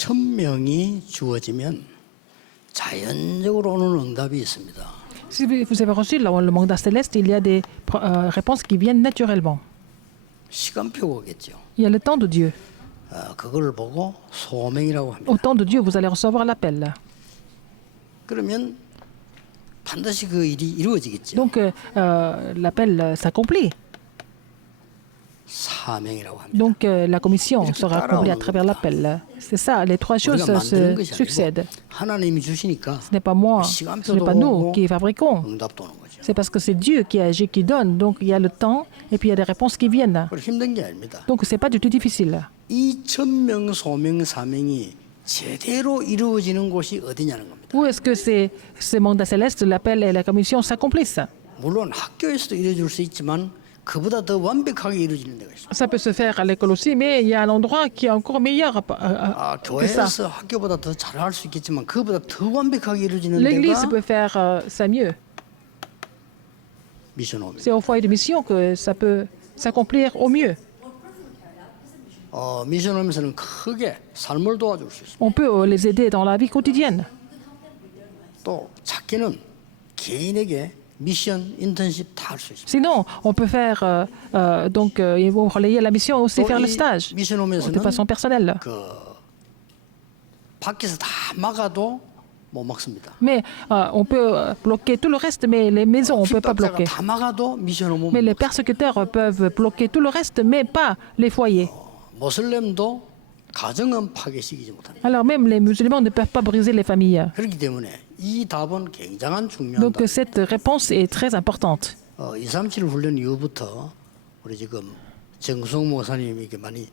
천명이 주어지면 자연적으로 오는 응답이 있습니다. Si vous avez reçu le mandat céleste, il y a des réponses qui viennent naturellement. 시간표겠죠. Il y a le temps de Dieu. 그걸 보고 소명이라고 합니다. Au temps de Dieu, vous allez recevoir l'appel. 그러면 반드시 그 일이 이루어지겠죠. Donc, l'appel s'accomplit. 사명이라고 합니다. Donc, la commission sera accomplie à travers l'appel. C'est ça, les trois choses se succèdent. 하나님이 주시니까 Ce n'est pas moi, ce n'est pas nous qui fabriquons. 응답도 오는 거죠. C'est parce que c'est Dieu qui agit, qui donne. Donc, il y a le temps et puis il y a des réponses qui viennent. 그걸 힘든 게 아닙니다. Donc, ce n'est pas du tout difficile. 이 천명, 소명, 사명이 제대로 이루어지는 곳이 어디냐는 겁니다. Où est-ce que ces mandats célestes, l'appel et la commission s'accomplissent? 물론 학교에서도 이루어질 수 있지만 그보다 더 완벽하게 이루어지는 데가 있습니다. Ça peut se faire à l'école aussi, mais il y a un endroit qui est encore meilleur que ça. 교회에서 학교보다 더 잘할 수 있겠지만 그보다 더 완벽하게 이루어지는 L'Église 데가 peut faire ça mieux. 미션홈입니다. C'est au foyer de mission que ça peut s'accomplir au mieux. 미션홈에서는 크게 삶을 도와줄 수 있습니다. On peut les aider dans la vie quotidienne. 또 작게는 개인에게 미션, 인턴십 다 할 수 있습니다. Sinon, on peut faire, ils vont relayer la mission aussi faire le stage de 미션홈에서는 façon personnelle. 그 밖에서 다 막아도 못 막습니다. Mais on peut bloquer tout le reste, mais les maisons, on ne peut pas 핍박자가 bloquer. 다 막아도 미션홈은 Mais les persécuteurs peuvent bloquer tout le reste, mais pas les foyers. 모슬렘도 가정은 파괴시키지 못합니다. Alors même les musulmans ne peuvent pas briser les familles. 그렇기 때문에 이 답은 굉장한 중요한 Donc 답. cette réponse est très importante. 237 훈련 이후부터 우리 지금 정성 목사님이 이렇게 많이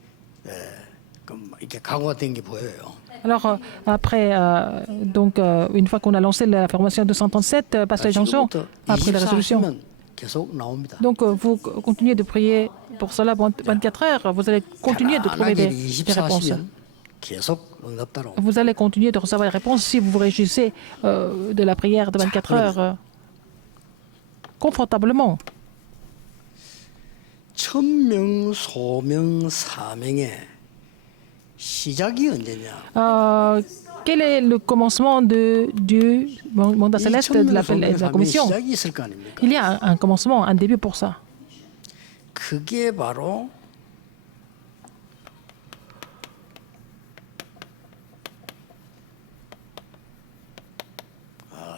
이렇게 각오가 된 게 보여요. Alors après, une fois qu'on a lancé la formation 237, Pasteur Janson a pris la résolution. 하면 계속 나옵니다. Donc vous continuez de prier pour cela 24 heures, vous allez continuer de trouver 편안하게 des réponses. 24시면 계속 응답 따라옵니다. Vous allez continuer de recevoir des réponses si vous vous réjouissez de la prière de 24 heures confortablement. 천명, 소명, 사명의 시작이 언제냐? Quel est le commencement du mandat 이 céleste de 천명, l'appel et 소명, de la 사명의 commission? 시작이 있을 거 아닙니까? Il y a un commencement, un début pour ça. 그게 바로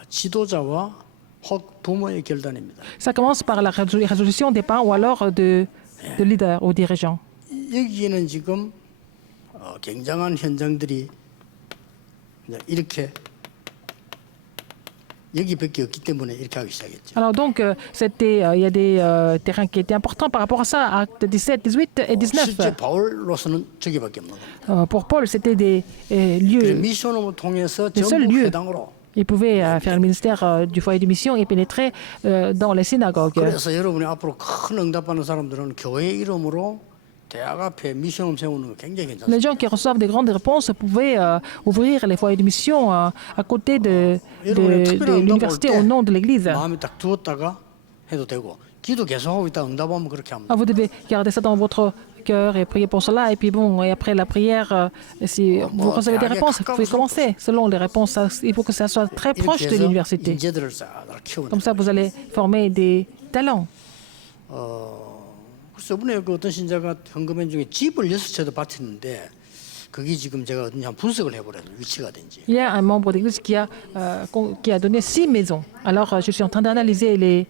지도자와 혹 부모의 결단입니다. Ça commence par la résolution des parents ou alors de leaders ou dirigeants. 여기에는 지금 굉장한 현장들이 이제 이렇게 여기밖에 없기 때문에 이렇게 하기 시작했죠. Alors donc, il y a des terrains qui étaient importants par rapport à ça, actes 17, 18 et 19. 실제 바울로서는 저기밖에 없는 겁니다. Pour Paul, c'était des 그래서 lieux. 미션홈을 통해서 Les seuls 전부 lieux. 회당으로. Il pouvait faire le ministère du foyer de mission et pénétrer dans les synagogues. 그래서 여러분이 앞으로 큰 응답받는 사람들은 교회 이름으로 대학 앞에 미션홈 세우는 거 굉장히 괜찮습니다. Les gens qui reçoivent des grandes réponses pouvaient ouvrir les foyers de mission à côté de l'université au nom de l'église. 마음에 딱 두었다가 해도 되고 기도 계속하고 있다 응답하면 그렇게 합니다. Vous devez garder ça dans votre cœur et prier pour cela. Et puis bon, et après la prière, si vous recevez des réponses, vous pouvez commencer. Selon les réponses, il faut que ça soit très proche de l'université. 인재들을 싹 키우는. Comme ça, vous allez former des talents. 그래서 이번에 그 어떤 신자가 헌금회 중에 집을 6채도 바쳤는데 그게 지금 제가 어떤 분석을 해보려는 위치가 된지. Il y a un membre d'église qui a donné 6 maisons. Alors, je suis en train d'analyser les.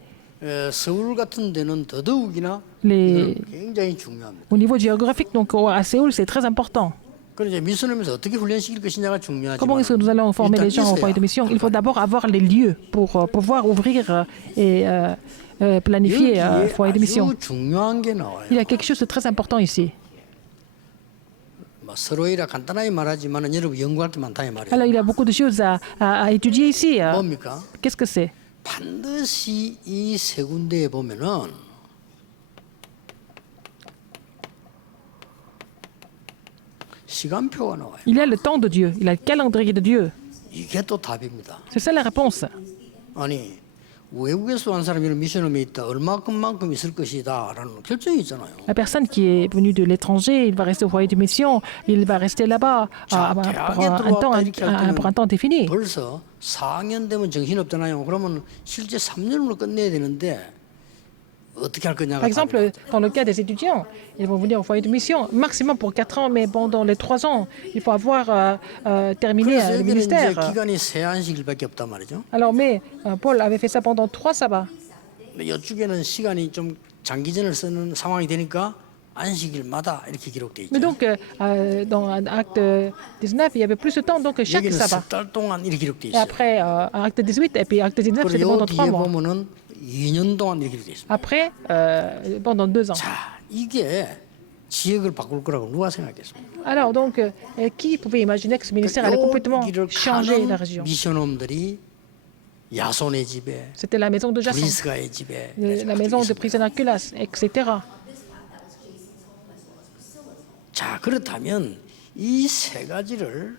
서울 같은 데는 더더욱이나 Les- 이건 굉장히 중요합니다. Au niveau géographique, donc à Séoul, c'est très important. 그래서 이제 미션홈에서 어떻게 훈련시킬 것이냐가 중요하지만 Comment est-ce que nous allons former les gens au foyer de mission? Il faut d'abord avoir les lieux pour pouvoir ouvrir et planifier un foyer de mission. 아주 중요한 게 나와요. Il y a quelque chose de très important ici. 뭐 서로이라 간단하게 말하지만 여러분 연구할 게 많다 이 말이에요. Alors, il y a beaucoup de choses à étudier ici. 뭡니까? Qu'est-ce que c'est? 반드시 이 세 군데에 보면은 시간표가 나와요. Il y a le temps de Dieu, il y a le calendrier de Dieu. 이게 또 답입니다. C'est ça la réponse. 아니 외국에서 온 사람이 미션홈에 있다 얼마큼만큼 있을 것이다라는 결정이 있잖아요. La personne qui est venue de l'étranger, il va rester au foyer de mission, il va rester là-bas pour un temps défini. 벌써 4학년 되면 정신없잖아요. 그러면 실제 3년으로 끝내야 되는데 어떻게 할 거냐가 Par exemple, dans le cas des étudiants, ils vont venir au foyer de mission maximum pour 4 ans, mais pendant les 3 ans, il faut avoir terminé 그래서 le 여기는 이제 ministère. 기간이 세 안식일밖에 없단 말이죠. Alors, mais Paul avait fait ça pendant 3 sabbats. 이쪽에는 시간이 좀 장기전을 쓰는 상황이 되니까 안식일마다 이렇게 기록돼 Mais 있죠. donc, dans acte 19, il y avait plus de temps, donc chaque 여기는 sabbat. 석 달 동안 이렇게 기록돼 Et 있어요. après, acte 18, et puis acte 19, c'était 그리고 pendant 요 3 뒤에 mois. 보면은 2년 동안 이렇게 기록돼 있습니다. Après, pendant 2 ans. 자, 이게 지역을 바꿀 거라고 누가 생각했습니까? Alors, donc, qui pouvait imaginer que ce ministère allait complètement 여기를 changer la 가는 région? 미션홈들이 야손의 집에 C'était la maison de Jason, 브리스가의 집에 la maison de prison Aculas, etc. 자, 그렇다면 이 세 가지를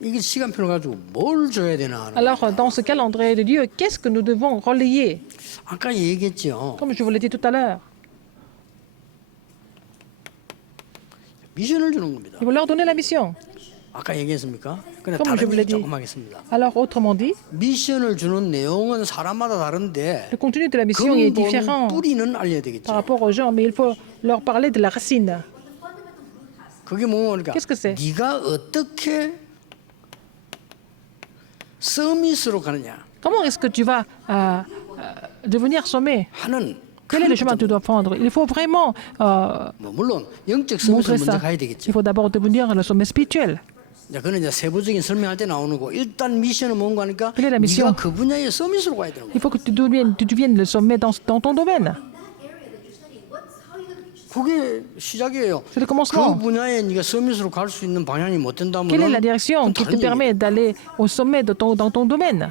이게 시간표를 가지고 뭘 줘야 되나 하는 Alors, dans ce calendrier de Dieu, qu'est-ce que nous devons relayer? 아까 얘기했죠. Comme je vous l'ai dit tout à l'heure, 미션을 주는 겁니다. il faut leur donner la mission. 아까 얘기했습니까? 근데 Comme je 다른 vous l'ai 얘기 dit. 조금 하겠습니다. Alors, autrement dit, 미션을 주는 내용은 사람마다 다른데 le contenu de la mission est 근본 différent 뿌리는 알려야 par 되겠죠. rapport aux gens, mais il faut leur parler de la racine. 그게 뭐니까 Qu'est-ce que c'est? 네가 어떻게 서밋으로 가느냐 Comment est-ce que tu vas devenir sommet? 하는 Quel est le chemin que tu dois prendre? Il faut vraiment 뭐 물론 영적 montrer 서밋을 먼저 ça. 가야 Il 되겠죠. faut d'abord devenir le sommet spirituel. 자, 그는 이제 세부적인 설명할 때 나오는 거. 일단 미션은 뭔가 하니까 Quelle est la mission? 네가 그 분야의 서밋으로 가야 되는 거야. Il faut que tu deviennes le sommet dans ton domaine. 그게 시작이에요. C'est le 그 commencement. 분야에 네가 서밋으로 갈 수 있는 방향이 못 된다면 Quelle est la direction qui te permet d'aller au sommet dans ton domaine?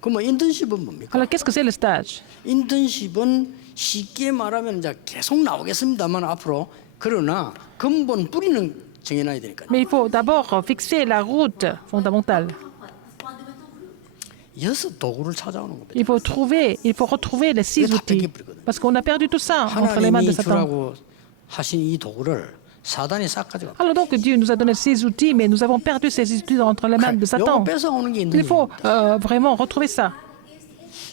그럼 인턴십은 뭡니까? Alors, qu'est-ce que c'est le stage? 인턴십은 쉽게 말하면 이제 계속 나오겠습니다만 앞으로 그러나 근본 뿌리는 정해놔야 되니까. Mais il faut d'abord fixer la route fondamentale. 여섯 도구를 찾아오는 겁니다. Il faut retrouver les 6 outils. Parce qu'on a perdu tout ça entre les mains de 하나님이 Satan. 주라고 하신 이 도구를 사단이 싹 가져가. Alors donc Dieu nous a donné ces outils, mais nous avons perdu ces outils entre les mains de 요거 Satan. 뺏어오는 게 있는 Il faut 거예요. vraiment retrouver ça.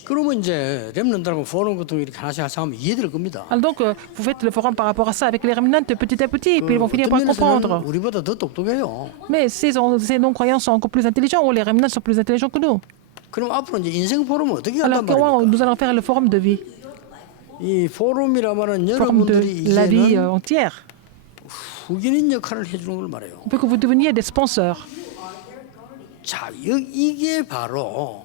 그러면 이제 렘넌트라고 포럼 같은 거 이렇게 하나씩 하면 이해될 겁니다. Alors donc vous faites le forum par rapport à ça avec les remnants petit à petit, puis ils vont finir 어떤 par comprendre. 면에서는 우리보다 더 똑똑해요. Mais ces non-croyants sont encore plus intelligents, ou les remnants sont plus intelligents que nous. 그럼 앞으로 이제 인생 포럼은 어떻게 Alors 한단 comment 말입니까? nous allons faire le forum de vie, 이 포럼이라 말은 forum de 여러분들이 la vie 이제는 entière, 후견인 역할을 해주는 걸 말해요. pour que vous deveniez des sponsors. 자, 이게 바로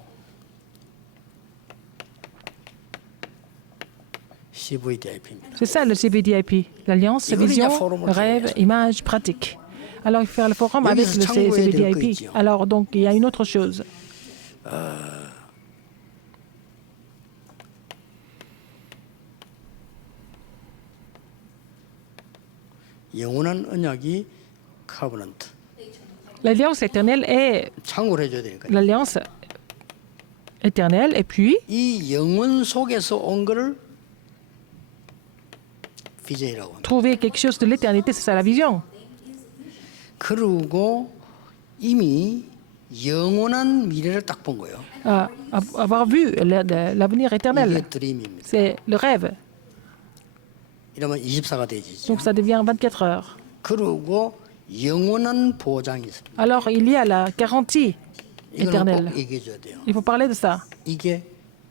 CVDIP입니다. C'est ça le CVDIP, l'alliance, 이거는 vision, 이제 포럼을 rêve, 통해서. image, pratique. Alors il faut faire le forum avec 여기서 le 참고해야 될 거 CVDIP. 있지요. Alors donc il y a une autre chose. 영원한 언약이 카버넌트 L'alliance éternelle est 참고를 해줘야 되니까. l'alliance éternelle, et puis 이 영원 속에서 온 거를 비전이라고 합니다. trouver quelque chose de l'éternité, c'est ça la vision. 그리고 이미 영원한 미래를 딱 본 거예요. Avoir vu l'avenir éternel, 이게 드림입니다. c'est le rêve. 이러면 24가 되지. Donc ça devient 24 heures. 그리고 영원한 보장이 있습니다. Alors il y a la garantie 이거는 éternelle. 꼭 얘기해 줘야 돼요. Il faut parler de ça. 이게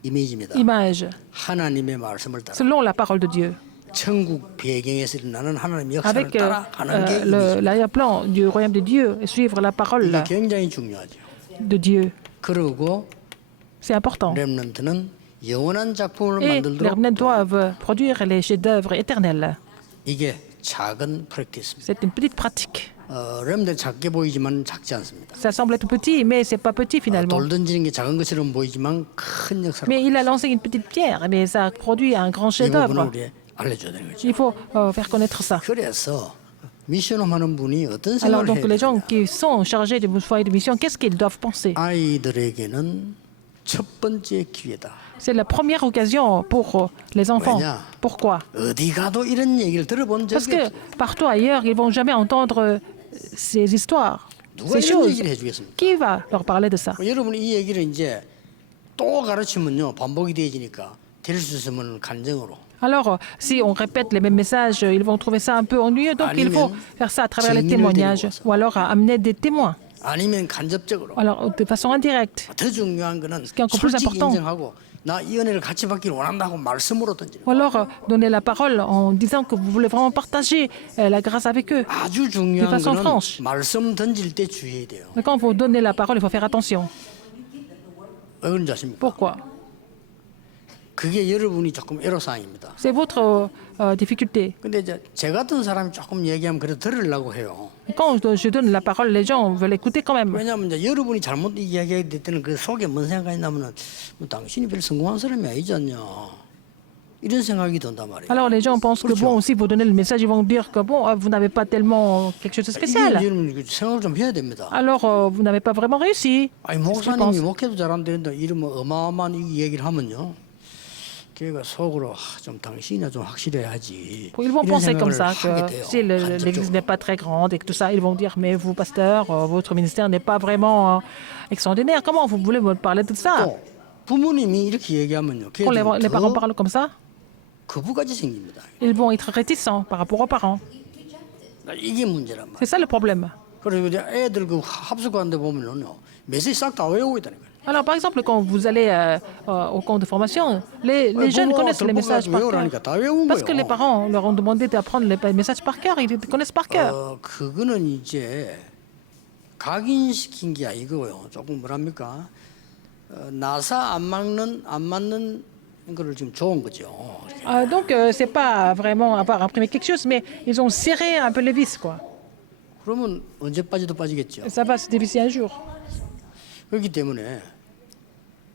이미지입니다. Image, 하나님의 말씀을 따라 selon la parole de Dieu. 천국 배경에서 일어나는 하나님의 역사를 Avec 따라가는 게 이미지. l'arrière-plan du royaume de Dieu et suivre la parole 이게 굉장히 중요하죠. de Dieu. 그리고 C'est important. 렘넌트는 영원한 작품을 Et les 만들도록 remnants doivent produire les chefs-d'œuvre éternels. 이게 작은 프랙티스입니다. C'est une petite pratique. 렘넌트 작게 보이지만 작지 않습니다. Ça semble être petit, mais c'est pas petit finalement. 돌 던지는 게 작은 것처럼 보이지만 큰 역사를 Mais il a lancé une petite pierre, mais ça produit un grand 이 부분을 chef-d'œuvre. 우리 알려줘야 되는 거죠. Il faut faire connaître ça. 그래서 미션홈 하는 분이 어떤 Alors 생각을 donc 해야 les gens 되냐? qui sont chargés du foyer de mission, qu'est-ce qu'ils doivent penser? 아이들에게는 첫 번째 기회다. C'est la première occasion pour les enfants. 왜냐? Pourquoi? 어디 가도 이런 얘기를 들어본 Parce 적이 que 없어. partout ailleurs, ils vont jamais entendre ces histoires, 누가 ces 이런 choses. 얘기를 해주겠습니까? Qui va leur parler de ça? 여러분이 이 얘기를 이제 또 가르치면요 반복이 되어지니까 될 수 있으면 간증으로. Alors, si on répète les mêmes messages, ils vont trouver ça un peu ennuyeux. Donc, il faut faire ça à travers les témoignages ou alors amener des témoins. 아니면 간접적으로. Alors, de façon indirecte. 더 중요한 거는 qui est encore plus 솔직히 important. 인정하고 나 이 은혜를 같이 받기를 원한다고 말씀으로 던지는. Ou alors, donner la parole en disant que vous voulez vraiment partager la grâce avec eux. 아주 중요한 façon 거는 franche. 말씀 던질 때 주의해야 돼요. Mais quand vous donnez la parole, il faut faire attention. 왜 그런지 아십니까? Pourquoi? 그게 여러분이 조금 애로사항입니다. C'est votre difficulté. 근데 이제 제 같은 사람이 조금 얘기하면 그래도 들으려고 해요. Quand je donne la parole, les gens veulent écouter quand même. 왜냐하면 이제 여러분이 잘못 이야기할 때는 그 속에 뭔 생각이 나면은 뭐 당신이 별 성공한 사람이 아니지 않냐 이런 생각이 든단 말이에요. Alors les gens pensent que bon, si vous donnez le message, ils vont dire que bon, vous n'avez pas tellement quelque chose de 이게 spécial. 여러분 생각을 좀 해야 됩니다. Alors vous n'avez pas vraiment réussi. 아니 목사님이 목회도 잘한다는데 이런 뭐 어마어마한 이 얘기를 하면요. 걔가 속으로 좀 당신이나 좀 확실해야지. Ils vont 이런 penser comme 생각을 ça, 하게 que 돼요. si l'église 간접적으로. n'est pas très grande et que tout ça, ils vont dire, mais vous, pasteur, votre ministère n'est pas vraiment extraordinaire. Comment vous voulez me parler de ça? 또 부모님이 이렇게 얘기하면요. Quand les parents 걔들이 더 parlent comme ça, 거부까지 생깁니다. ils vont être réticents par rapport aux parents. 이게 문제란 말이에요. C'est ça le problème. 그리고 이제 애들 그 합숙하는데 보면은요. 메시지 싹 다 외우고 있다니까요. Alors, par exemple, quand vous allez au camp de formation, les jeunes connaissent les messages par cœur. 다 외운 Parce que les 거예요. parents leur ont demandé d'apprendre les messages par cœur, ils les connaissent par cœur. 그거는 이제 각인시킨 게 아니고요. 조금 뭐랍니까? 나사 안 맞는 거를 지금 좋은 거죠. Donc, c'est pas vraiment avoir imprimé quelque chose, mais ils ont serré un peu les vis, quoi. 그러면 언제 빠지도 빠지겠죠. Ça va se dévisser un jour. 그렇기 때문에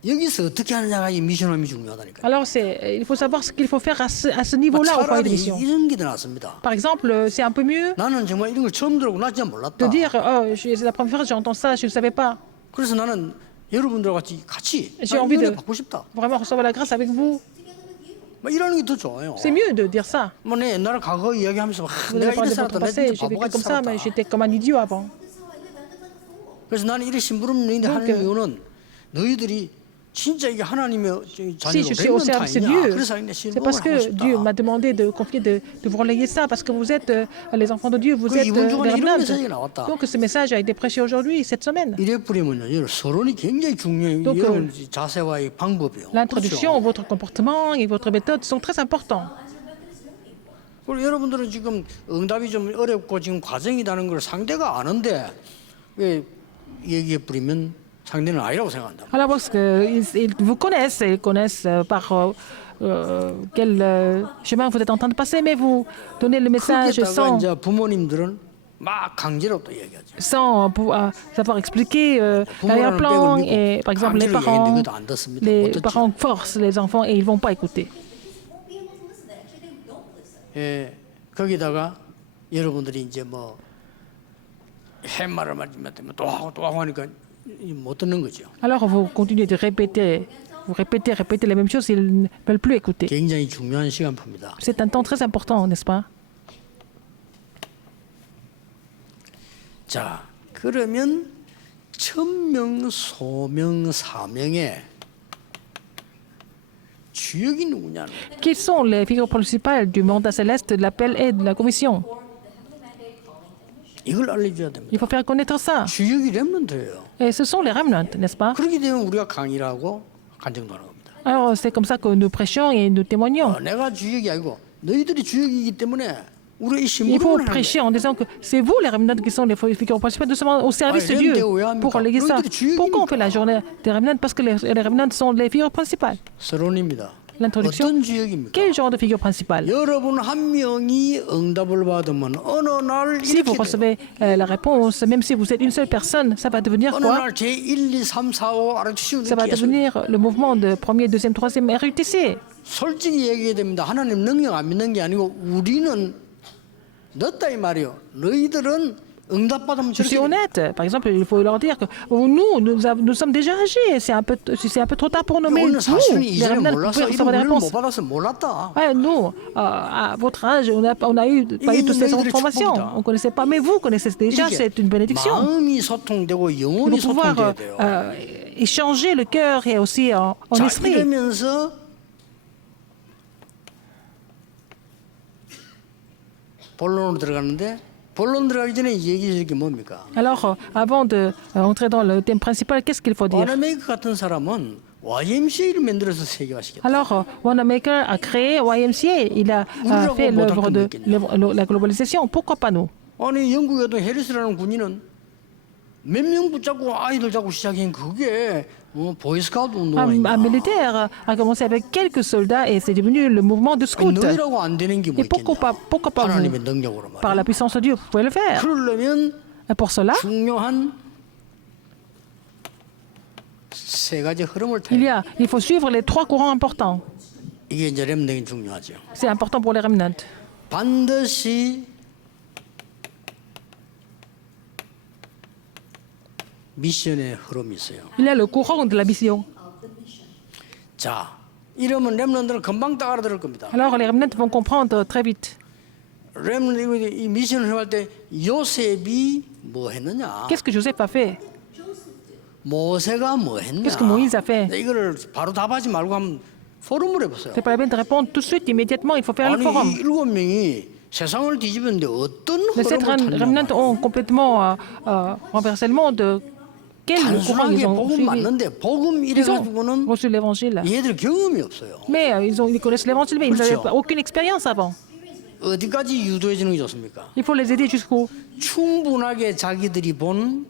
여기서 어떻게 하느냐가 이 미션함이 중요하다니까요. Alors, il faut savoir ce qu'il faut faire à ce niveau-là au foyer de 차라리 mission. 이런 게 더 낫습니다. Par exemple, c'est un peu mieux 나는 정말 이런 걸 처음 들어보고 나 진짜 de 몰랐다. dire c'est la première fois que j'entends ça, je ne savais pas. 그래서 나는 여러분들과 같이 J'ai 나 envie 이 은혜 de 받고 싶다. vraiment recevoir la grâce avec vous. 뭐 이러는 게 더 좋아요. C'est mieux de dire ça. 뭐 내 옛날에 과거 이야기하면서 Vous 내가 allez parler 이래 de votre 살았다. 내가 passé, 진짜 j'ai vécu 바보같이 comme ça, mais 살았다. j'étais comme un idiot avant. 그래서 나는 이래 심부름 너희들 ha는 이유는 너희들이 진짜 이게 하나님의 Si 자녀로 je suis au service de 렘넌트 Dieu, 아니냐. 그래서 내 c'est 심부름을 parce 하고 que Dieu m'a 싶다. demandé de confier, de vous relayer ça, parce que vous êtes les enfants de Dieu, vous 그 êtes 이번 주간에 les 이런 remnants. 메시지가 나왔다. Donc ce message a été prêché aujourd'hui, cette semaine. 이래 뿌리면요, 여러분 서론이 굉장히 중요해요. Donc, 여러분 자세와의 방법이요. L'introduction, 그렇죠? votre comportement et votre méthode sont très importants. 그리고 여러분들은 지금 응답이 좀 어렵고 지금 과정이라는 걸 상대가 아는데 왜 얘기해 뿌리면 상대는 아니라고 생각한다. Alors parce qu'ils vous connaissent, ils connaissent par quel chemin vous êtes en train de passer, mais vous donnez le message 그렇게다가 sans 이제 부모님들은 막 강제로 또 얘기하죠. savoir expliquer l'arrière-plan. Et par exemple, les parents forcent les enfants et ils ne vont pas écouter. 예, 거기다가 여러분들이 이제 뭐 햇말을 맞으면 또 하고 하니까 못 듣는 거죠. Alors vous continuez de répéter, vous répétez les mêmes choses, ils ne veulent plus écouter. 굉장히 중요한 시간표입니다. C'est un temps très important, n'est-ce pas? 자, 그러면 천명, 소명, 사명의 주역이 누구냐는 거예요. Quelles sont les figures principales du mandat céleste, de l'appel et de la commission? 이걸 알려줘야 됩니다. Il faut faire connaître ça. 주역이 렘넌트예요. Et ce sont les remnants, n'est-ce pas? 그렇게 되면 우리가 강의를 하고 간증도 하는 겁니다. Alors c'est comme ça que nous prêchons et nous témoignons. 내가 주역이 아니고 너희들이 주역이기 때문에 우리가 이 Il faut 신부름을 하는 거예요. prêcher en disant que c'est vous les remnants qui sont les figures principales, nous sommes au service de Dieu pour léguer ça. Pourquoi on fait la journée des remnants? Parce que les remnants sont les figures principales. 서론입니다. L'introduction. 어떤 주역입니까? Quel genre de figure principale? 여러분 한 명이 응답을 받으면 어느 날 Si 이렇게 vous 돼요. recevez la réponse, même si vous êtes une seule personne, ça va devenir 어느 quoi? 날 제1, 2, 3, 4, 5 RUTC Ça va devenir le mouvement de premier, deuxième, troisième RUTC. 솔직히 얘기해야 됩니다. 하나님 능력 안 믿는 게 아니고 우리는 넣었다 이 말이요. 너희들은 응답받으면 Je suis 저렇게 honnête. Par exemple, il faut leur dire que nous sommes déjà âgés. C'est un peu trop tard pour nous. Mais 오늘 nous, 사실은 les 이전에 remnants, vous 몰라서 pouvez 이런 recevoir des 은혜를 못 réponses. 받아서 몰랐다. Ouais, nous, à votre âge, on n'a pas eu toutes ces informations. On ne connaissait pas. Mais vous connaissez déjà, 이렇게 c'est une bénédiction. 마음이 소통되고 Ils 영혼이 vont pouvoir 소통돼야 돼요. échanger le cœur et aussi en 자, esprit. 이러면서 본론으로 들어가는데 본론 들어가기 전에 얘기할 게 뭡니까? Alors, avant d'entrer dans le thème principal, qu'est-ce qu'il faut dire? 와나메이커 같은 사람은 YMCA를 만들어서 세계화시켰다. Alors, Wanamaker a créé YMCA. Il a fait l'œuvre de la globalisation. Pourquoi pas nous? 아니 영국에도 해리스라는 군인은 몇 명 붙잡고 아이들 잡고 시작한 그게 보이스카우트 Un 운동아니냐. militaire a commencé avec quelques soldats et c'est devenu le mouvement de scout. 너희라고 안 되는 게 뭐 Et pourquoi 있겠냐. pas vous? 하나님의 능력으로 Par 말이야. la puissance de Dieu, vous pouvez le faire. 그러려면 Et pour cela, 중요한 세 가지 흐름을 타야 il faut suivre les 3 courants importants. 이게 이제 렘넌이 중요하죠. C'est important pour les remnants. 반드시 미션의 흐름이 있어요. Il y a le courant de la mission. 자, 이러면 렘넌들은 금방 딱 알아들을 겁니다. Alors les remnants vont comprendre très vite. 렘넌 이 미션을 할 때 요셉이 뭐 했느냐? Qu'est-ce que Joseph a fait? 모세가 뭐 했냐? Qu'est-ce que Moïse a fait? 이거를 바로 답하지 말고 한번 포럼을 해보세요. C'est pas la peine de répondre tout de suite, immédiatement. Il faut faire le 아니 forum. 이 7명이 세상을 뒤집었는데 어떤 Les 7 흐름을 remnants 탔냐? ont complètement renversé le monde. Quel courant ils 단순하게 ont 복음 suivi? 맞는데 복음 Ils ont 이래가지고는 reçu l'évangile. 얘들 경험이 없어요. Mais ils connaissent l'évangile, mais ils n'avaient 그렇죠. aucune expérience avant. 어디까지 유도해 주는 게 좋습니까? Il faut les aider jusqu'au. 충분하게 자기들이 본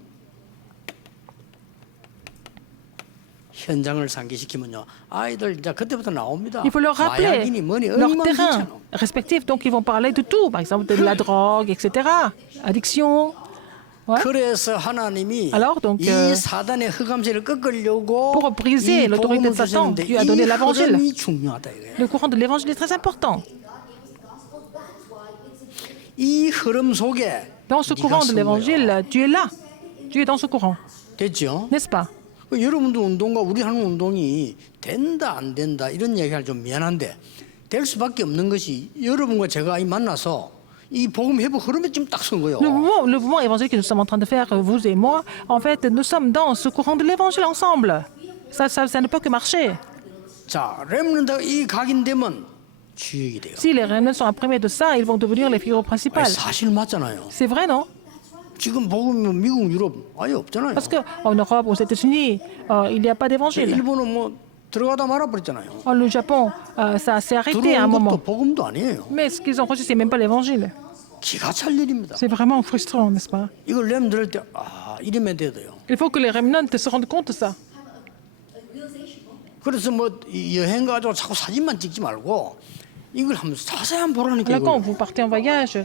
현장을 상기시키면요 아이들 이제 그때부터 나옵니다. Il faut leur rappeler 마약이니 뭐니 leur terrain 엉망진창. respectif. Donc ils vont parler de tout, par exemple de la drogue, etc. Addiction. Ouais. 그래서 하나님이 Alors, donc, 이 사단의 흑암세를 꺾으려고 pour briser 이 l'autorité 복음을 de Satan, 주셨는데 Dieu a 이 donné l'évangile. 흐름이 중요하다 이거예요. Le courant de l'évangile est très important. 이 흐름 속에 Dans ce 네가 courant de 쓴 거예요. l'évangile, tu es là. Tu es dans ce courant, 됐죠? n'est-ce pas? 여러분들 운동과 우리 하는 운동이 된다 안 된다 이런 얘기할 좀 미안한데 될 수밖에 없는 것이 여러분과 제가 이 만나서 이 복음 회복 흐름에 지금 딱 선 거예요. Le mouvement évangélique que nous sommes en train de faire, vous et moi, en fait, nous sommes dans ce courant de l'évangile ensemble. Ça ne peut que marcher. 자, 렘넌트 이 각인되면 주역이 돼요. Si les remnants sont imprimés de ça, ils vont devenir les figures 아니, principales. 사실 맞잖아요. C'est vrai, non? 지금 복음은 미국, 유럽 아예 없잖아요. Parce qu'en Europe, aux États-Unis, il n'y a pas d'évangile. 일본은 뭐 들어가다 말아버렸잖아요. Le Japon, ça s'est arrêté à un 들어온 moment. 것도 복음도 아니에요. Mais ce qu'ils ont reçu, c'est même pas l'évangile. 기가 찰 일입니다. C'est vraiment frustrant, n'est-ce pas? 이걸 렘 들을 때 이러면 돼야 돼요. Il faut que les remnants se rendent compte de ça. 그래서 뭐 여행 가지고 자꾸 사진만 찍지 말고 이걸 한번 자세히 한번 보라니까. Là, quand 이걸. vous partez en voyage,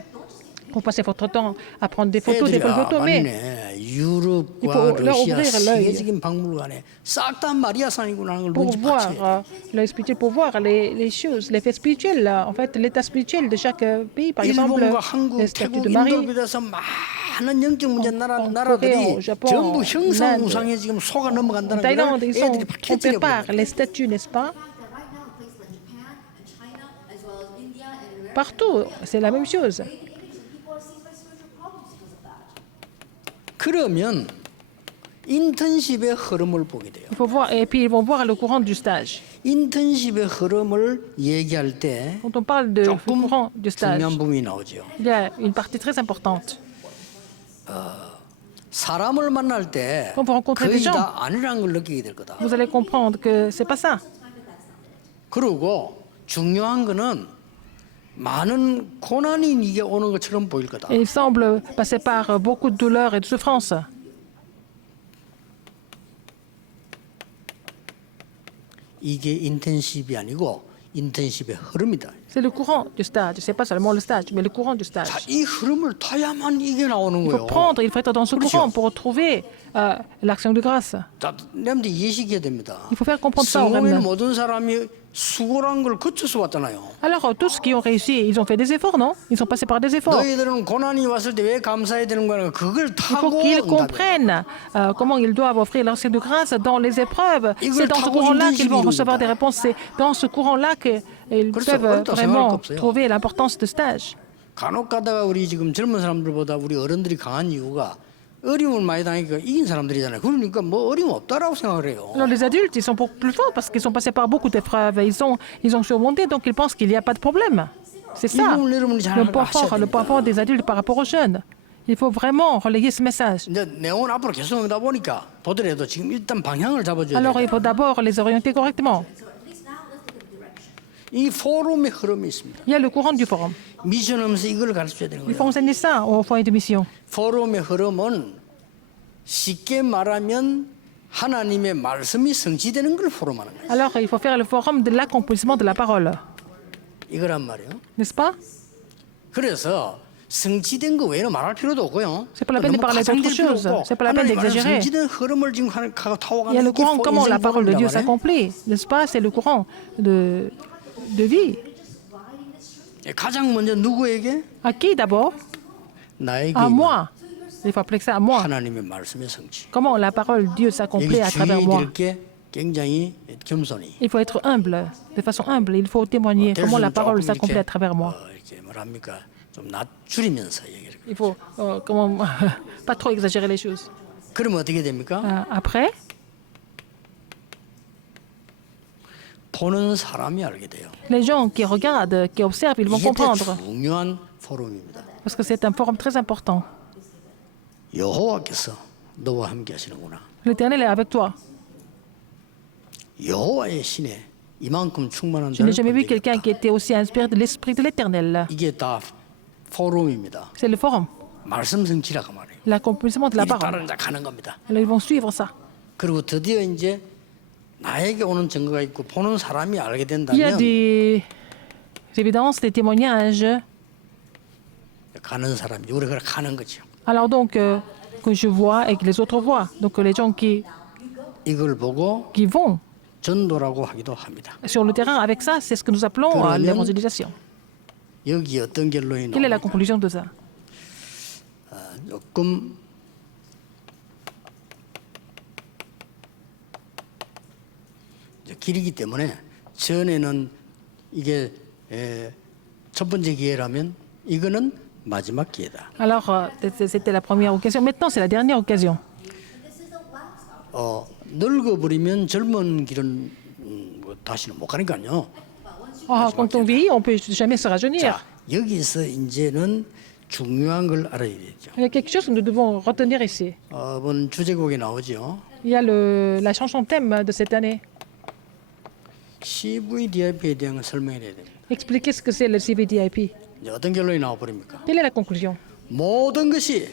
vous passez votre temps à prendre des photos, des 애들이 bonnes photos, mais 맞네. il 유럽과 faut leur 러시아 ouvrir l'œil. 세계적인 박물관에 싹 다 마리아산이구나 하는 걸 pour 눈치 voir 봤지. l'œil spirituel, pour voir les choses, les faits spirituels, en fait, l'état spirituel de chaque pays. Par exemple, 일본과 한국, les statues 태국, de Marie, 인도비대에서 많은 영적 문제 Corée, 나라들이 Japon, 전부 Inde, 형상우상에 지금 속아 en 넘어간다는 Thaïlande, 걸 ils sont 애들이 trompés 캐치해 par 버려. les statues, n'est-ce pas? that right now in places like Japan and China, as well as India and America, Partout, c'est la même chose. people are seized by spiritual problems because of that. 그러면 인턴십의 흐름을 보게 돼요. Il faut voir, et puis ils vont voir le courant du stage. 인턴십의 흐름을 얘기할 때 Quand on parle de 조금 courant du stage, 중요한 부분이 나오죠. il y a une partie très importante. 사람을 만날 때 Quand vous rencontrez 거의 des gens, 다 아니라는 걸 느끼게 될 거다. vous allez comprendre que c'est pas ça. 그리고 중요한 거는 많은 고난이 이게 오는 것처럼 보일 거다. Et il semble passer par beaucoup de douleurs et de souffrances. 이게 인턴십이 아니고 인턴십의 흐름이다. C'est le courant du stage. C'est pas seulement le stage, mais le courant du 자, stage. 이 흐름을 타야만 이게 나오는 Il faut 거예요. prendre, il faut être dans ce 그렇죠. courant pour trouver l'action de grâce. 자, 여러분들 이해시켜야 됩니다. Il faut faire comprendre ça aux 성공인 remnants. 모든 사람이 수고란 걸 거쳐서 왔잖아요. Alors, tous ceux qui ont réussi, ils ont fait des efforts, non? Ils sont passés par des efforts. 너희들은 고난이 왔을 때 왜 감사해야 되는 거야? 그걸 Il 타고 faut qu'ils 응답해. comprennent comment ils doivent offrir l'action de grâce dans les épreuves. C'est dans ce courant-là qu'ils vont recevoir des réponses. C'est dans ce courant-là qu'ils peuvent vraiment trouver l'importance de stage. 간혹 가다가 우리 지금 젊은 사람들보다 우리 어른들이 강한 이유가 어려움을 많이 당하니까 이긴 사람들이잖아요. 그러니까 뭐 어려움 없다라고 생각을 해요. Alors, les adultes, ils sont beaucoup plus forts parce qu'ils sont passés par beaucoup d'épreuves. Ils ont surmonté, donc ils pensent qu'il n'y a pas de problème. C'est ça, le point fort des adultes par rapport aux jeunes. Il faut vraiment relayer ce message. 이제 내용은 앞으로 계속 하다 보니까 보더라도 지금 일단 방향을 잡아줘야 Alors, 돼요. il faut d'abord les orienter correctement. 이 포럼의 흐름이 있습니다. Il y a le courant du forum. 미션하면서 이걸 가르쳐야 되는 Il 거예요. faut enseigner ça au foyer de mission. 포럼의 흐름은 쉽게 말하면 하나님의 말씀이 성취되는 걸 포럼하는 거예요. Alors, il faut faire le forum de l'accomplissement de la parole. 이거란 말이에요. N'est-ce pas? 그래서 성취된 거 외에는 말할 필요도 없고요. C'est pas la peine de parler d'autre chose. C'est pas la peine d'exagérer. 성취된 흐름을 지금 타고 Il y a 가는 le courant, comment la parole de Dieu s'accomplit. N'est-ce pas? C'est le courant de vie. 가장 먼저 누구에게? À qui d'abord? 나에게. À moi. Il faut appeler ça à moi. 하나님의 말씀의 성취. Comment la parole de Dieu s'accomplit 여기 à travers moi. 주의될 게 굉장히 겸손히. Il faut être humble, de façon humble. Il faut témoigner comment la parole s'accomplit à travers moi. 이렇게 뭐랍니까? 좀 낮추리면서 얘기를. Il faut pas trop exagérer les choses. 그러면 어떻게 됩니까? Après, 보는 사람이 알게 돼요. les gens qui regardent, qui observent, ils vont 이게 되게 comprendre. 중요한 포럼입니다. Parce que c'est un forum très important. 여호와께서 너와 함께 하시는구나. L'Éternel est avec toi. 여호와의 신에 이만큼 충만한 Je n'ai 자를 jamais vu 본 적이 quelqu'un 없다. qui était aussi inspiré de l'Esprit de l'Éternel. 이게 다 포럼입니다. C'est le forum, 말씀 성취라고 말해요. l'accomplissement de la 이 parole. 따라 이제 가는 겁니다. Alors ils vont suivre ça. 그리고 드디어 이제 나에게 오는 증거가 있고 보는 사람이 알게 Il y a 된다면 des évidences, des témoignages. 가는 사람이 우리가 가는 거죠. Alors donc, que je vois et que les autres voient. Donc les gens 이걸 보고 qui vont 전도라고 하기도 합니다. sur le terrain avec ça, c'est ce que nous appelons l'évangélisation. 여기 어떤 결론이 Quelle est la 나옵니까? conclusion de ça? 조금 이제 길이기 때문에 전에는 이게 첫 번째 기회라면 이거는 마지막 기회다. Alors, c'était la première occasion. Maintenant, c'est la dernière occasion. 늙어버리면 젊은 길은 뭐 다시는 못 가니까요. Quand on vieillit, on ne peut jamais se rajeunir. 자, 여기서 이제는 중요한 걸 알아야 되죠. Il y a quelque chose que nous devons retenir ici. 이번 주제곡에 나오죠. Il y a la chanson thème de cette année. CVDIP에 대한 설명을 해야 됩니다. Expliquez ce que c'est le CVDIP. 이제 어떤 결론이 나와버립니까? Quelle est la conclusion? 모든 것이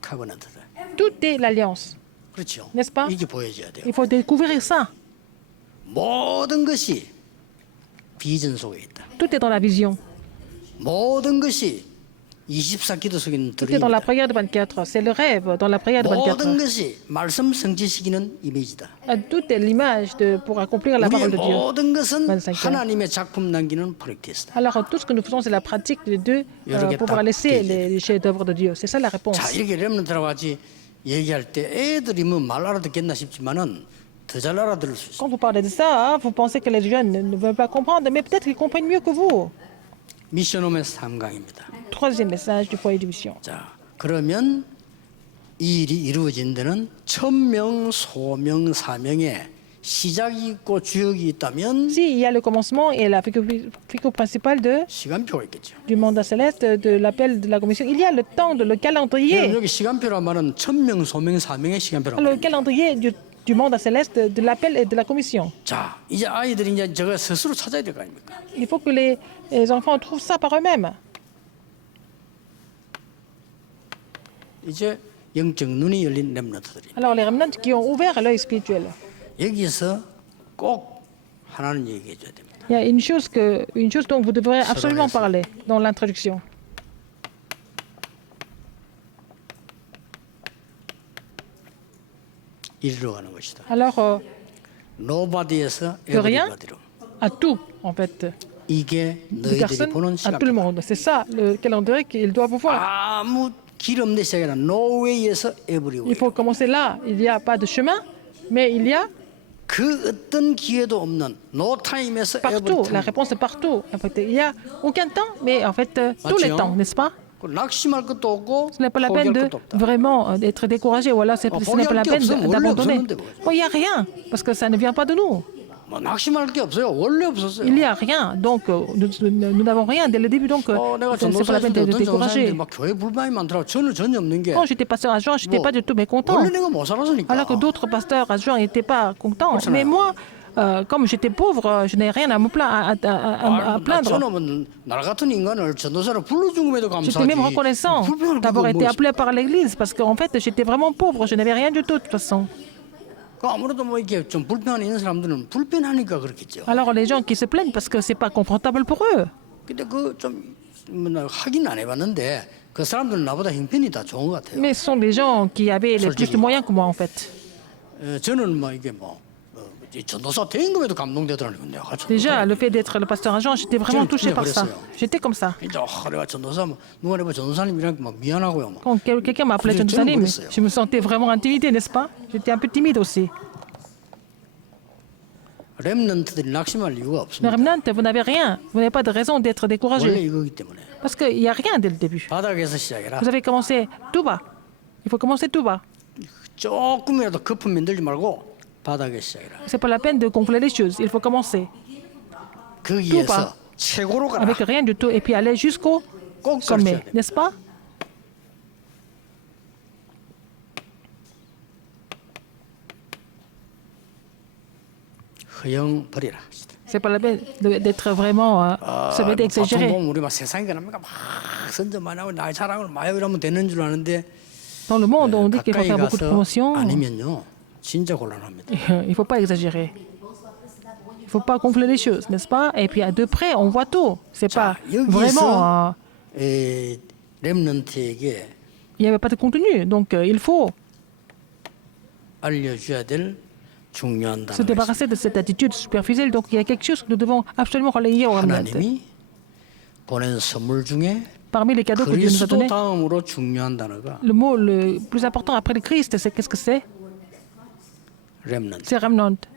카버넌트다. Tout est l'alliance. 그렇죠. N'est-ce pas? 이게 보여져야 돼요. Il faut découvrir ça. 모든 것이 비전 속에 있다. Tout est dans la vision. 모든 것이 24기도 속에 있는 Tout est dans la 들어있다. prière de 24. C'est le rêve dans la prière de 24. 모든 것이 말씀 성취시키는 이미지다. Tout est l'image pour accomplir la 우리의 parole de Dieu. 모든 것은 25. 하나님의 작품 남기는 프랙티스다. Alors, tout ce que nous faisons, c'est la pratique de Dieu 이렇게 pour pouvoir 딱 laisser 되게 les chefs-d'œuvre de Dieu. C'est ça la réponse. 자, 이렇게 렘넌트라고 같이 얘기할 때 애들이 뭐 말 알아듣겠나 싶지만은 더 잘 알아들을 수 있어요. Quand vous parlez de ça, vous pensez que les jeunes ne veulent pas comprendre, mais peut-être qu'ils comprennent mieux que vous. 미션홈의 3강입니다. Troisième message du foyer de mission. 자, 그러면 이 일이 이루어진 데는 천명, 소명, 사명의 시작이 있고 주역이 있다면 S'il y a le commencement et la figure principale 시간표가 있겠죠. du mandat céleste, de l'appel de la commission, il y a le temps, le calendrier. 여기 시간표란 말은 천명, 소명, 사명의 시간표란 Le 말이에요. calendrier du mandat céleste, de l'appel et de la commission. 자, 이제 아이들이 이제 저거 스스로 찾아야 될 거 아닙니까? Il faut que les enfants trouvent ça par eux-mêmes. 이제 영적 눈이 열린 렘넌트들이 Alors, les remnants qui ont ouvert l'œil spirituel. 여기서 꼭 하나는 얘기해 줘야 됩니다. Il y a une chose dont vous devrez absolument parler dans l'introduction. 이리로 가는 것이다. Alors, nobody에서 que rien everybody로. à tout, en fait. 이게 De 너희들이 personne 보는 à tout le 시각. monde. C'est ça le calendrier qu'ils doivent voir. 아무 길 없는 시작이 아니라 no way에서 everywhere. Il faut commencer là. Il n'y a pas de chemin, mais il y a 그 어떤 기회도 없는 no time에서 every partout. La time. réponse est partout. En fait, il n'y a aucun temps, mais en fait, tous les Mathieu. temps, n'est-ce pas? 그 낙심할 것도 없고 Ce n'est pas la peine 포기할 de 것도 없다. vraiment d'être découragé. Voilà, ce n'est pas la peine d'abandonner. 원래 Bon, il n'y a rien, parce que ça ne vient pas de nous. 뭐 낙심할 게 없어요. 원래 없었어요. Il n'y a rien. Donc, nous n'avons rien dès le début. Donc, 내가 ce n'est pas la peine 전도사였을 때 de 어떤 décourager. 전도사님들이 막 교회 불만이 많더라고. 저는 전혀 없는 게 Quand j'étais pasteur adjoint, je n'étais Bon. pas du tout mécontent. 원래 내가 못 살았으니까. Alors que d'autres pasteurs adjoints n'étaient pas contents. Forcément. Mais moi, comme j'étais pauvre, je n'ai rien à me à plaindre. 저놈은 날 같은 인간을 전도사로 불러준 것에도 감사하지. J'étais même reconnaissant 불편할 d'avoir 게 été appelé par l'Église parce qu'en fait, j'étais vraiment pauvre. Je n'avais rien du tout de toute façon. 아무래도 뭐 이렇게 좀 불편한 있는 사람들은 불편하니까 그렇겠죠. Alors les gens qui se plaignent parce que c'est pas confortable pour eux. 근데 그좀 확인 안 해봤는데 그 사람들은 나보다 형편이 다 좋은 것 같아요. Mais ce sont des gens qui avaient les plus de moyens que moi en fait. 저는 뭐 이게 이 전도사 된 것에도 감동되더라고요. 내가 Déjà, le fait d'être le pasteur adjoint, j'étais vraiment touché par ça. J'étais comme ça. 진짜 내가 전도사 누가 내가 전도사님이랑 막 미안하고요. 막. Quand quelqu'un m'a appelé John Salim, je me sentais vraiment intimidé, n'est-ce pas? J'étais un peu timide aussi. 렘넌트들이 낙심할 이유가 Le 없습니다. remnant, vous n'avez rien. Vous n'avez pas de raison d'être 원래 découragé. 이거기 때문에 Parce qu'il n'y a rien dès le début. 바닥에서 시작해라. Vous avez commencé tout bas. Il faut commencer tout bas. 조금이라도 거품 만들지 말고 바닥에 시작해라. C'est pas la peine de gonfler les choses. Il faut commencer 거기에서 최고로 가라. avec rien du tout et puis aller jusqu'au 꼭 sommet, 가르쳐야 돼. n'est-ce pas? 허영 버리라. C'est pas la peine d'être vraiment ça va être 보통 exagéré. 보면 우리 막 세상에 가니까 막 선전만 하고 나의 자랑을 막 하고 이러면 되는 줄 아는데 Dans le monde, on dit qu'il faut 가까이 faire beaucoup de 가서 promotion. 아니면요 진짜 곤란합니다. Il faut pas exagérer. Il faut pas gonfler les choses, n'est-ce pas? Et puis à deux près, on voit tout. C'est pas vraiment. 렘넌트에게 Il n'y avait pas de contenu. Donc il faut 알려줘야 될 중요한 se 단어가 있습니다. débarrasser de cette attitude superficielle. Donc il y a quelque chose que nous devons absolument relayer au remnant. 하나님이 보낸 선물 중에 Parmi les cadeaux que Dieu nous a 그리스도 donnés, 다음으로 중요한 단어가 le mot le plus important après le Christ, c'est qu'est-ce que c'est? 렘넌트. C'est remnant.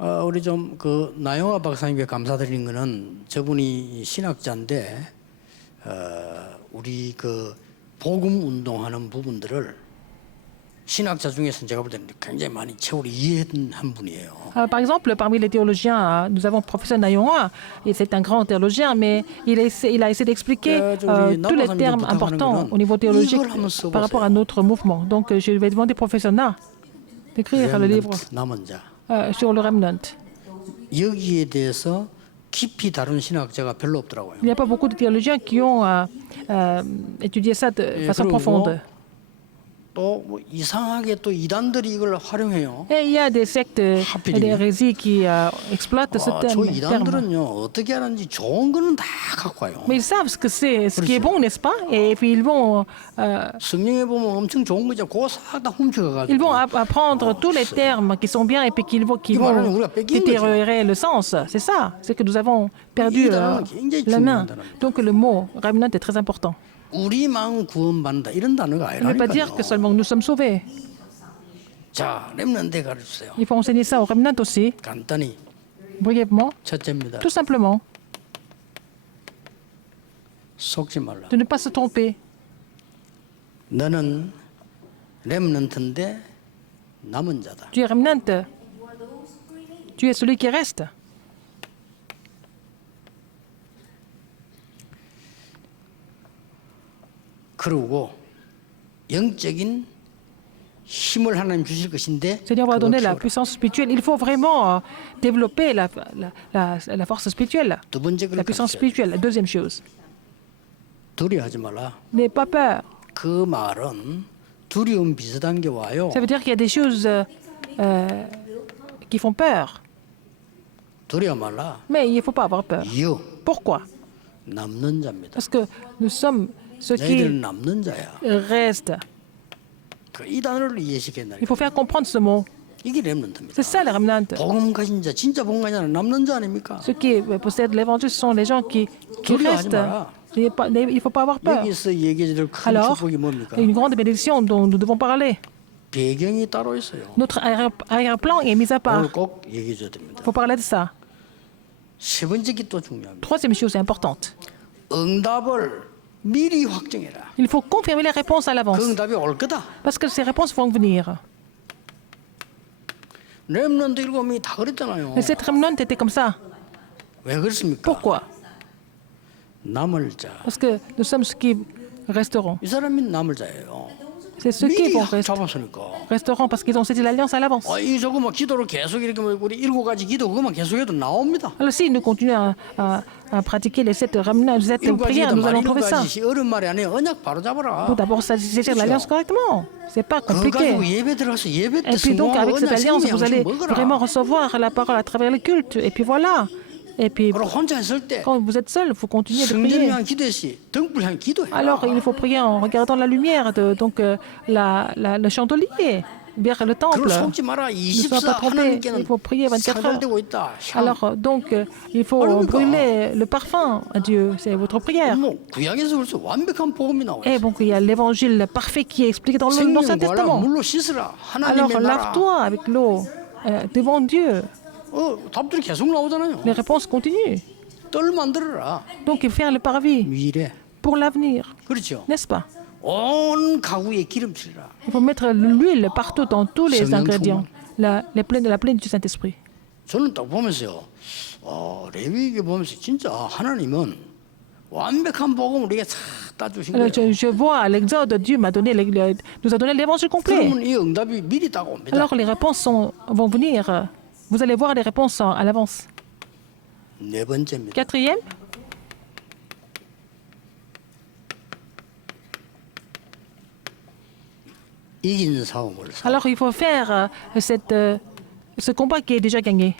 우리 좀 그 나영아 박사님께 감사드리는 거는 저분이 신학자인데 우리 그 복음 운동하는 부분들을 신학자 중에서는 제가 볼 때는 굉장히 많이 채우리 이해한 분이에요. Par exemple, parmi les théologiens, nous avons le professeur Nayon, et c'est un grand théologien, mais il a essayé d'expliquer tous les termes importants au niveau théologique par rapport à notre mouvement. Donc, je vais demander au professeur Na d'écrire le livre 남은 자. sur le remnant. 여기에 대해서 깊이 다룬 신학자가 별로 없더라고요. Il n'y a pas beaucoup de théologiens qui ont étudié ça de façon profonde. 또 뭐 이상하게 또 이단들이 이걸 활용해요. Et il y a des sectes et des hérésies qui exploitent ce 저 terme. 이단들은요 어떻게 하는지 좋은 거는 다 갖고 와요. Mais ils savent ce que c'est, ce qui est bon, n'est-ce pas? Et puis ils vont 성경에 보면 엄청 좋은 거죠. 그거 싹 다 훔쳐가가지고. apprendre tous les termes qui sont bien et puis qui vont détériorer le sens. C'est ça, c'est que nous avons perdu la main. Donc le mot remnant est très important. 우리만 구원받는다 이런 단어가 Ça ne veut pas dire que 아니라니까요. seulement nous sommes sauvés. 자, 렘넌트 가르쳐주세요. Il faut enseigner ça au remnant aussi, 간단히 brièvement, 첫째입니다. tout simplement, 속지 말라. de ne pas se tromper. 너는 렘넌트인데 남은 자다. Tu es remnant, tu es celui qui reste. 그러고 영적인 힘을 하나님 주실 것인데 Seigneur va 그거 donner la 키워라. puissance spirituelle. Il faut vraiment développer la force spirituelle, 두 번째 걸 la puissance 가르쳐야 돼. spirituelle. La deuxième chose, 두려워하지 말라. n'aie pas peur. 그 말은 두려움 비슷한 게 와요. Ça veut dire qu'il y a des choses qui font peur. 두려워 말라. Mais il ne faut pas avoir peur. 이유 Pourquoi? 남는 자입니다. Parce que nous sommes ceux qui 너희들은 남는 자야. restent. 이 단어를 이해시켰나. Il faut faire comprendre ce mot. 이게 렘넌트입니다. C'est ça les remnants. 복음 가진 자, 진짜 복음 가진 자는 남는 자 아닙니까? Ceux qui possèdent l'évangile sont les gens qui 두려워하지 restent. 마라. Il ne faut pas avoir peur. 여기서 얘기해줄 큰 Alors, 축복이 뭡니까? une grande bénédiction dont nous devons parler. 배경이 따로 있어요. Notre arrière-plan est mis à part. 오늘 꼭 얘기해줘야 됩니다. Il faut parler de ça. 세 번째 기도 중요합니다. Troisième chose importante. 응답을 미리 확정해라. Il faut confirmer les réponses à 그 l'avance. 응답이 올 거다. Parce que ces réponses vont venir. 렘넌트 7명이 다 그랬잖아요. Et cette remnant était comme ça. 왜 그렇습니까? Pourquoi? 남을 자. Parce que nous sommes ceux qui resteront. 이 사람이 남을 자예요. C'est ceux qui 미리 vont rester. 잡았으니까. Resteront parce qu'ils ont saisi l'alliance à l'avance. 이 조그만 기도를 계속 이렇게 우리 7가지 기도 그것만 계속해도 나옵니다. Alors si nous continuons à pratiquer les 7 prières, nous allons trouver ça. 7가지 어려운 말이 아니에요. 언약 바로 잡아라. Il faut d'abord saisir l'alliance correctement. C'est pas 그거 compliqué. 가지고 예배 들어가서 예배 때 Et puis donc 성공하고 avec cette 언약 alliance, 생명 vous allez 양식 먹어라. vraiment recevoir la parole à travers le culte. Et puis voilà. Et puis 그리고 혼자 있을 때 quand vous êtes seul, il faut continuer de 성전 prier. 향 기도했지 등불 향 기도해. Alors il faut prier en regardant la lumière de le chandelier vers le temple. 그걸 속지 마라. Ne sois pas 24 trompé. 하나님께는 Il faut prier 24 heures. 상달되고 있다. 향. Alors donc il faut 그러니까. brûler le parfum à Dieu. C'est votre prière. 뭐 구약에서 그래서 완벽한 복음이 나와요. Et donc il y a l'évangile parfait qui est expliqué dans l'Ancien 생명과라 Testament. 물로 씻으라. Alors 하나님의 나라. lave-toi avec l'eau devant Dieu. 답들이 계속 나오잖아요. Les réponses continuent. 뜰 만들어라. Donc il faut faire le parvis 미래. pour l'avenir, 그렇죠. n'est-ce pas? 온 가구에 기름칠이라. Il faut mettre l'huile partout dans tous les 성령 ingrédients. La pleine du Saint-Esprit. 저는 딱 보면서요. 레위기 보면서 진짜 하나님은 완벽한 복음을 우리에게 싹다 주신 Alors, 거예요. je vois à l'Exode, Dieu nous a donné l'évangile complet. 그러면 이 응답이 미리 다가옵니다. Alors les réponses vont venir. Vous allez voir les réponses à l'avance. 네 번째입니다. Quatrième, 이긴 싸움을 사. alors il faut faire ce combat qui est déjà gagné.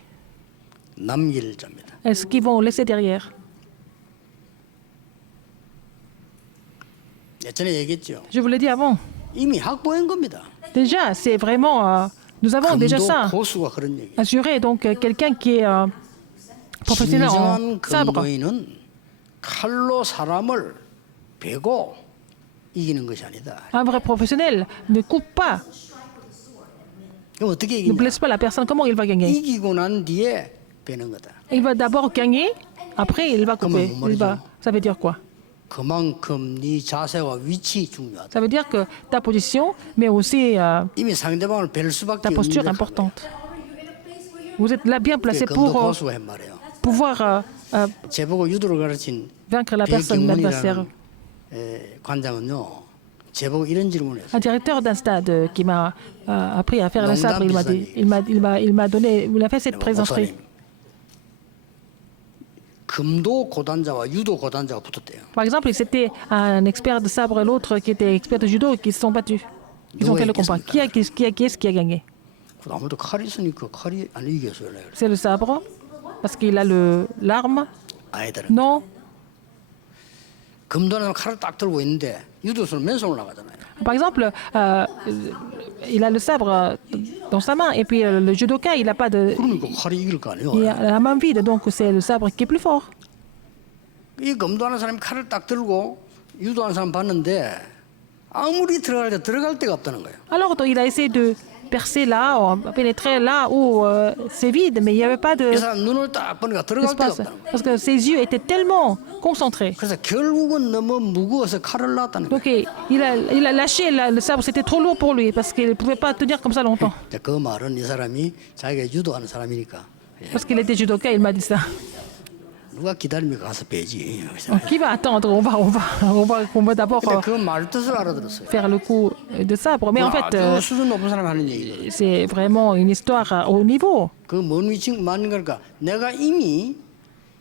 남길 자입니다. Ce qu'ils vont laisser derrière. 예전에 얘기했죠. Je vous l'ai dit avant. 이미 확보한 겁니다. Déjà, c'est vraiment... nous avons déjà 금도 ça. 고수가 그런 얘기. Assuré, donc quelqu'un qui est professionnel en 진정한 sabre. 근거인은 칼로 사람을 베고 이기는 것이 아니다. Un vrai professionnel ne coupe pas, 그럼 어떻게 ne 이기냐? blesse pas la personne. Comment il va gagner? 이기고 난 뒤에 베는 거다. Il va d'abord gagner, après il va couper. Comment Ça veut dire quoi? 그만큼 네 자세와 위치 중요하다. Ça veut dire que ta position, mais aussi 이미 상대방을 벨 수밖에 ta 없는 posture 게 importante. Vous êtes là bien placé 금도 pour 고수가 한 말이에요. pouvoir 제보고 유도를 가르친 vaincre la personne, l'adversaire. 백경문이라는 관장은요. 제보고 이런 질문을 했어요. Un directeur d'un stade qui m'a appris à faire le 농담 sabre, il m'a 비슷한 dit, 얘기. il m'a fait cette plaisanterie. 목사님, 금도 고단자와 유도 고단자가 붙었대요. Par exemple, c'était un expert de sabre et l'autre qui était expert de judo qui se sont battus. Ils ont fait le combat. Qui est-ce qui a gagné? 아무래도 칼이 있으니까 칼이 안 이겼어요. C'est le sabre, parce qu'il a l'arme. 아이들은 Non. 금도는 칼을 딱 들고 있는데 유도수는 맨손으로 나가잖아요. Par exemple, il a le sabre dans sa main et puis le judoka, il n'a pas de... 그러니까 칼이 이길 거 아니에요. Il a la main vide, donc c'est le sabre qui est plus fort. 이 금도하는 사람이 칼을 딱 들고 유도하는 사람 봤는데 아무리 들어갈 데가 없다는 거예요. Alors, il a essayé de percer là, pénétrer là où c'est vide, mais il n'y avait pas 이 사람 눈을 딱 보니까 들어갈 데가 d'espace. 없다는 거예요. Parce que ses yeux étaient tellement concentrés. 그래서 결국은 너무 무거워서 칼을 놨다는 거예요. Donc, il a lâché le sabre, c'était trop lourd pour lui, parce qu'il ne pouvait pas tenir comme ça longtemps. 그 말은 이 사람이 자기가 유도하는 사람이니까 Parce qu'il était judoka, il m'a dit ça. 누가 기다리면 가서 배지. Donc, qui va attendre? On va d'abord 근데 그 말 뜻을 알아들었어요. faire le coup de sabre. Mais en fait, 아주 수준 높은 사람이 하는 얘기거든요. c'est vraiment une histoire à haut niveau. 그먼 위치 맞는 거니까 내가 이미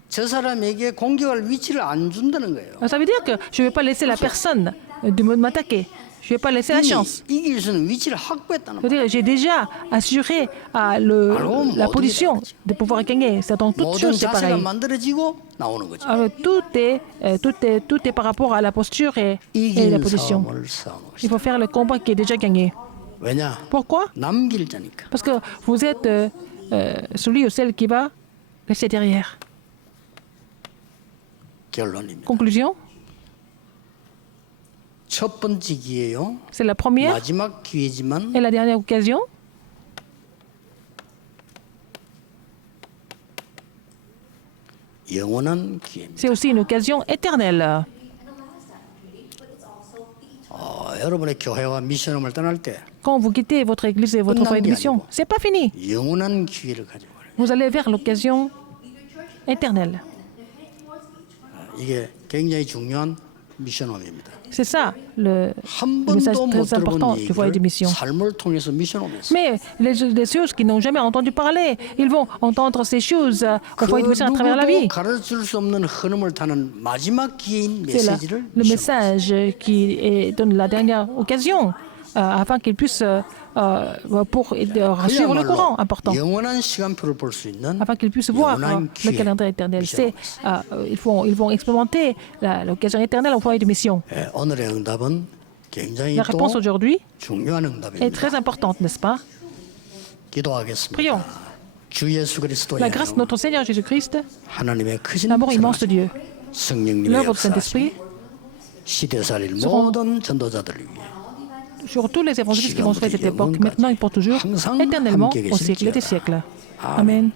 저 사람에게 공격할 위치를 안 준다는 거예요. Ça veut dire que je ne vais pas laisser la personne de m'attaquer. Je ne vais pas laisser la 이미 chance. 이길 수 있는 위치를 확보했다는 C'est-à-dire 거예요. j'ai déjà assuré la position de pouvoir gagner. C'est dans toute 모든 chose, c'est 자세가 pareil. 만들어지고 나오는 거죠. Alors, tout est par rapport à la posture et la 이긴 position. 싸움을 싸우는 Il 것이다. faut faire le combat qui est déjà gagné. 왜냐? Pourquoi? 남길 자니까. Parce que vous êtes celui ou celle qui va rester derrière. 결론입니다. Conclusion, 첫 번째 기회요. c'est la première 마지막 기회지만 et la dernière occasion. 영원한 기회입니다. C'est aussi une occasion éternelle. 여러분의 교회와 미션을 떠날 때 Quand vous quittez votre église et votre foyer de mission, c'est pas fini. 영원한 기회를 가지고 가요. Vous allez vers l'occasion éternelle. 이게 굉장히 중요한 미션홈입니다. C'est ça le 한 message 번도 못 très important 들어본 du foyer de 얘기를 mission. 삶을 통해서 미션홈에서 Mais les choses qu'ils n'ont jamais entendu parler, ils vont entendre ces choses au foyer de mission à travers la 누구도 vie. 가르칠 수 없는 흐름을 타는 마지막 기회인 C'est 메시지를 le 미션홈에서. message qui donne la dernière occasion afin qu'ils puissent pour suivre le courant important, 영원한 시간표를 볼 수 있는 afin qu'ils puissent voir 영원한 le 기회 calendrier éternel. C'est, 미션홈에서. ils vont expérimenter l'occasion éternelle au foyer de mission. 예, 오늘의 응답은 굉장히 La 또 réponse aujourd'hui 중요한 est 응답입니다. très importante, n'est-ce pas? 기도하겠습니다. Prions. 주 예수 그리스도의 La grâce de notre Seigneur Jésus-Christ, 하나님의 크신 l'amour immense de Dieu, 성령님의 l'œuvre du 역사하심 Saint-Esprit 시대살릴 seront 모든 전도자들을 위해 sur tous les évangélistes qui vont se faire cette époque, maintenant et pour toujours, éternellement, au siècle des siècles. Amen.